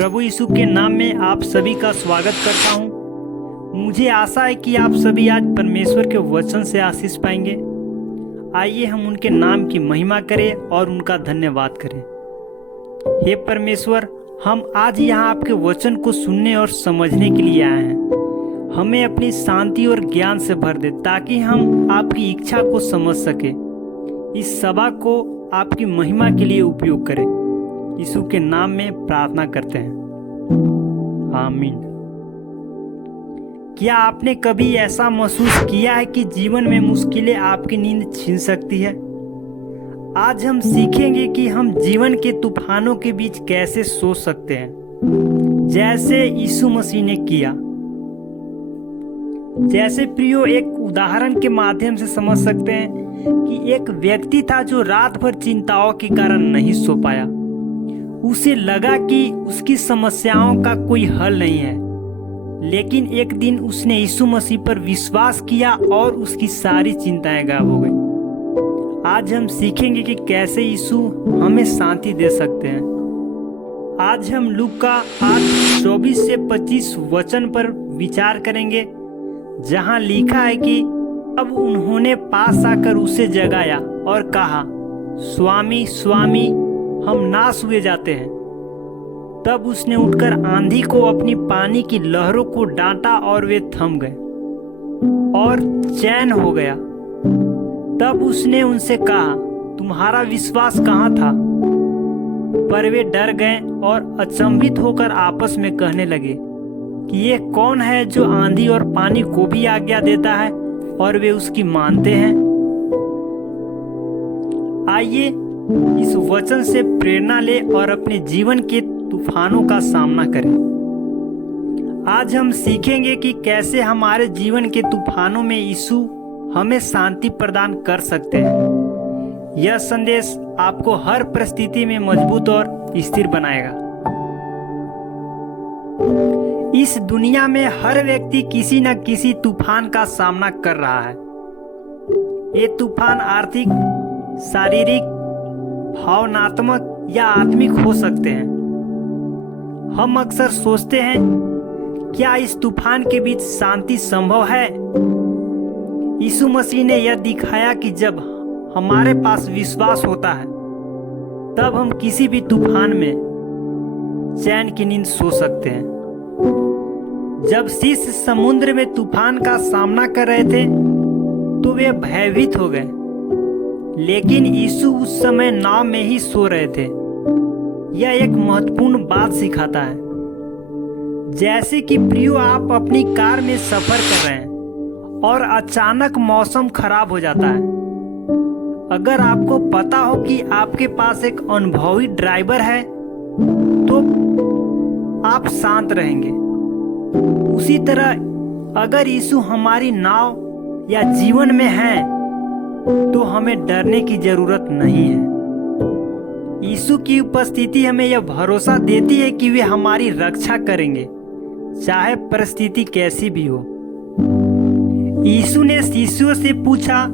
प्रभु यीशु के नाम में आप सभी का स्वागत करता हूं। मुझे आशा है कि आप सभी आज परमेश्वर के वचन से आशीष पाएंगे। आइए हम उनके नाम की महिमा करें और उनका धन्यवाद करें। हे परमेश्वर, हम आज यहाँ आपके वचन को सुनने और समझने के लिए आए हैं। हमें अपनी शांति और ज्ञान से भर दे ताकि हम आपकी इच्छा को समझ सके। इस सभा को आपकी महिमा के लिए उपयोग करें। यीशु के नाम में प्रार्थना करते हैं, आमीन। क्या आपने कभी ऐसा महसूस किया है कि जीवन में मुश्किलें आपकी नींद छीन सकती है? आज हम सीखेंगे कि हम जीवन के तूफानों के बीच कैसे सो सकते हैं, जैसे यीशु मसीह ने किया। जैसे प्रियो, एक उदाहरण के माध्यम से समझ सकते हैं कि एक व्यक्ति था जो रात भर चिंताओं के कारण नहीं सो पाया। उसे लगा कि उसकी समस्याओं का कोई हल नहीं है, लेकिन एक दिन उसने यीशु मसीह पर विश्वास किया और उसकी सारी चिंताएं गायब हो गई। आज हम सीखेंगे कि कैसे यीशु हमें शांति दे सकते हैं। आज हम लूका 8:24 से 25 वचन पर विचार करेंगे, जहां लिखा है कि अब उन्होंने पास आकर उसे जगाया और कहा, स्वामी स्वामी, हम नाश हुए जाते हैं। तब उसने उठकर आंधी को, अपनी पानी की लहरों को डांटा और वे थम गए और चैन हो गया। तब उसने उनसे कहा, तुम्हारा विश्वास कहाँ था? पर वे डर गए और अचंभित होकर आपस में कहने लगे कि ये कौन है जो आंधी और पानी को भी आज्ञा देता है और वे उसकी मानते हैं। आइए इस वचन से प्रेरणा ले और अपने जीवन के तूफानों का सामना करें। आज हम सीखेंगे कि कैसे हमारे जीवन के तूफानों में यीशु हमें शांति प्रदान कर सकते हैं। यह संदेश आपको हर परिस्थिति में मजबूत और स्थिर बनाएगा। इस दुनिया में हर व्यक्ति किसी न किसी तूफान का सामना कर रहा है। ये तूफान आर्थिक, शारीरिक, भावनात्मक या आत्मिक हो सकते हैं। हम अक्सर सोचते हैं, क्या इस तूफान के बीच शांति संभव है? यीशु मसीह ने यह दिखाया कि जब हमारे पास विश्वास होता है, तब हम किसी भी तूफान में चैन की नींद सो सकते हैं। जब शिष्य समुद्र में तूफान का सामना कर रहे थे, तो वे भयभीत हो गए, लेकिन यीशु उस समय नाव में ही सो रहे थे। यह एक महत्वपूर्ण बात सिखाता है। जैसे कि प्रियो, आप अपनी कार में सफर कर रहे हैं और अचानक मौसम खराब हो जाता है। अगर आपको पता हो कि आपके पास एक अनुभवी ड्राइवर है, तो आप शांत रहेंगे। उसी तरह अगर यीशु हमारी नाव या जीवन में है, तो हमें डरने की जरूरत नहीं है। यीशु की उपस्थिति हमें यह भरोसा देती है कि वे हमारी रक्षा करेंगे, चाहे परिस्थिति कैसी भी हो। यीशु ने शिष्यों से पूछा,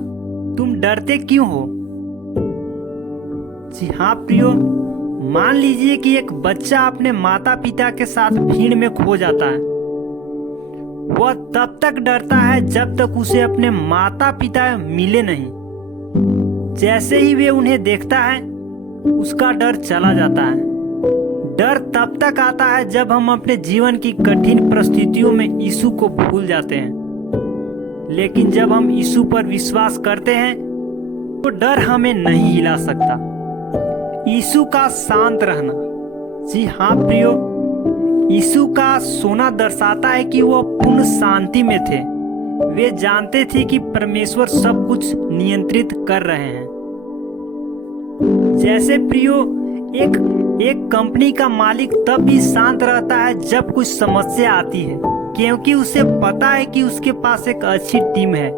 तुम डरते क्यों हो? जी हाँ प्रियो, मान लीजिए कि एक बच्चा अपने माता पिता के साथ भीड़ में खो जाता है। वह तब तक डरता है जब तक उसे अपने माता पिता मिले नहीं। जैसे ही वे उन्हें देखता है, उसका डर चला जाता है। डर तब तक आता है जब हम अपने जीवन की कठिन परिस्थितियों में यीशु को भूल जाते हैं। लेकिन जब हम यीशु पर विश्वास करते हैं, तो डर हमें नहीं हिला सकता। यीशु का शांत रहना, जी हाँ प्रियो, यीशु का सोना दर्शाता है कि वो पूर्ण शांति में थे। वे जानते थे कि परमेश्वर सब कुछ नियंत्रित कर रहे हैं। जैसे प्रियो, एक कंपनी का मालिक तब भी शांत रहता है जब कुछ समस्या आती है, क्योंकि उसे पता है कि उसके पास एक अच्छी टीम है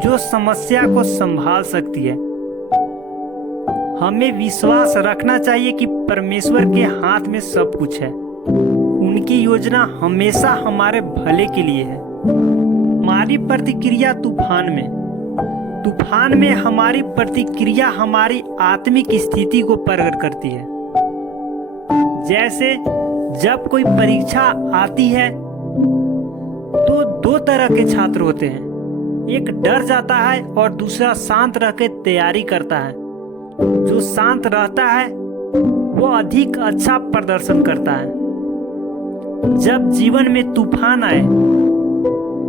जो समस्या को संभाल सकती है। हमें विश्वास रखना चाहिए कि परमेश्वर के हाथ में सब कुछ है। उनकी योजना हमेशा हमारे भले के लिए है। हमारी प्रतिक्रिया तूफान में हमारी प्रतिक्रिया हमारी आत्मिक स्थिति को प्रकट करती है। जैसे जब कोई परीक्षा आती है तो दो तरह के छात्र होते हैं, एक डर जाता है और दूसरा शांत रह के तैयारी करता है। जो शांत रहता है वो अधिक अच्छा प्रदर्शन करता है। जब जीवन में तूफान आए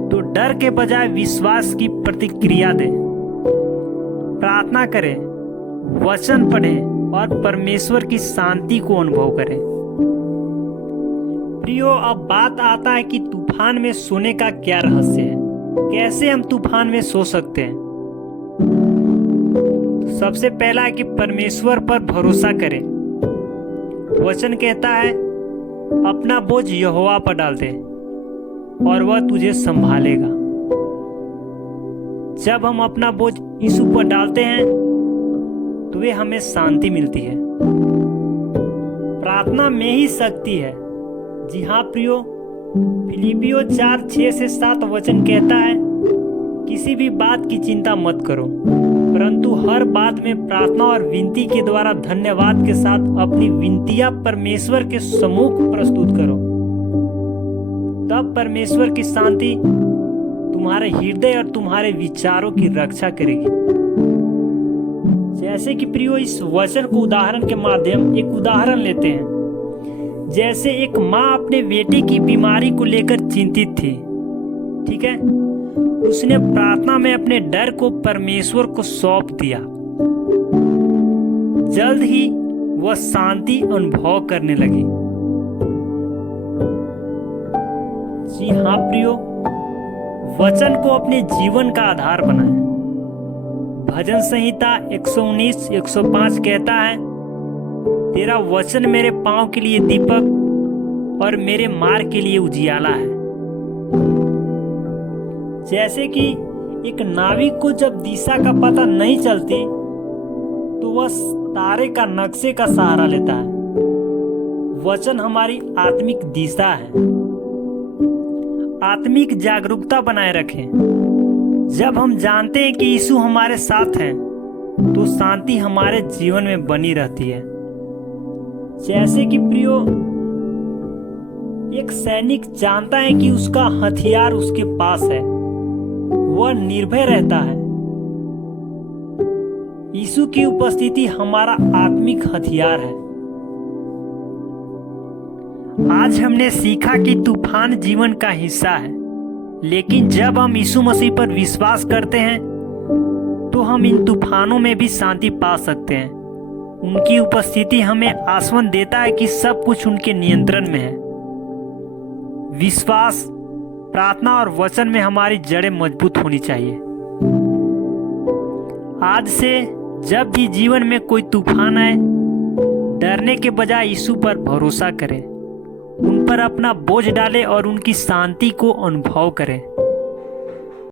तो डर के बजाय विश्वास की प्रतिक्रिया दें, प्रार्थना करें, वचन पढ़ें और परमेश्वर की शांति को अनुभव करें। प्रियो, अब बात आता है कि तूफान में सोने का क्या रहस्य है, कैसे हम तूफान में सो सकते हैं। तो सबसे पहला है कि परमेश्वर पर भरोसा करें। वचन कहता है अपना बोझ यहोवा पर डाल दे और वह तुझे संभालेगा। जब हम अपना बोझ यीशु पर डालते हैं तो वे हमें शांति मिलती है। प्रार्थना में ही शक्ति है। जी हाँ प्रियो, फिलिपियो 4:6-7 वचन कहता है किसी भी बात की चिंता मत करो, परंतु हर बात में प्रार्थना और विनती के द्वारा धन्यवाद के साथ अपनी विनतियां परमेश्वर के सम्मुख प्रस्तुत करो। तब परमेश्वर की शांति तुम्हारे हृदय और तुम्हारे विचारों की रक्षा करेगी। जैसे कि प्रियो, इस वचन को उदाहरण के माध्यम एक उदाहरण लेते हैं। जैसे एक माँ अपने बेटे की बीमारी को लेकर चिंतित थी, ठीक है, उसने प्रार्थना में अपने डर को परमेश्वर को सौंप दिया। जल्द ही वह शांति अनुभव करने लगी। जी हाँ प्रियो, वचन को अपने जीवन का आधार बनाएं। भजन संहिता 119:105 कहता है तेरा वचन मेरे पांव के लिए दीपक और मेरे मार्ग के लिए उजियाला है। जैसे कि एक नाविक को जब दिशा का पता नहीं चलती तो वह तारे का नक्शे का सहारा लेता है। वचन हमारी आत्मिक दिशा है। आत्मिक जागरूकता बनाए रखें। जब हम जानते हैं कि यीशु हमारे साथ हैं तो शांति हमारे जीवन में बनी रहती है। जैसे कि प्रियो, एक सैनिक जानता है कि उसका हथियार उसके पास है, वह निर्भय रहता है। यीशु की उपस्थिति हमारा आत्मिक हथियार है। आज हमने सीखा कि तूफान जीवन का हिस्सा है, लेकिन जब हम यीशु मसीह पर विश्वास करते हैं तो हम इन तूफानों में भी शांति पा सकते हैं। उनकी उपस्थिति हमें आश्वासन देता है कि सब कुछ उनके नियंत्रण में है। विश्वास, प्रार्थना और वचन में हमारी जड़ें मजबूत होनी चाहिए। आज से जब भी जीवन में कोई तूफान आए, डरने के बजाय यीशु पर भरोसा करें, उन पर अपना बोझ डालें और उनकी शांति को अनुभव करें।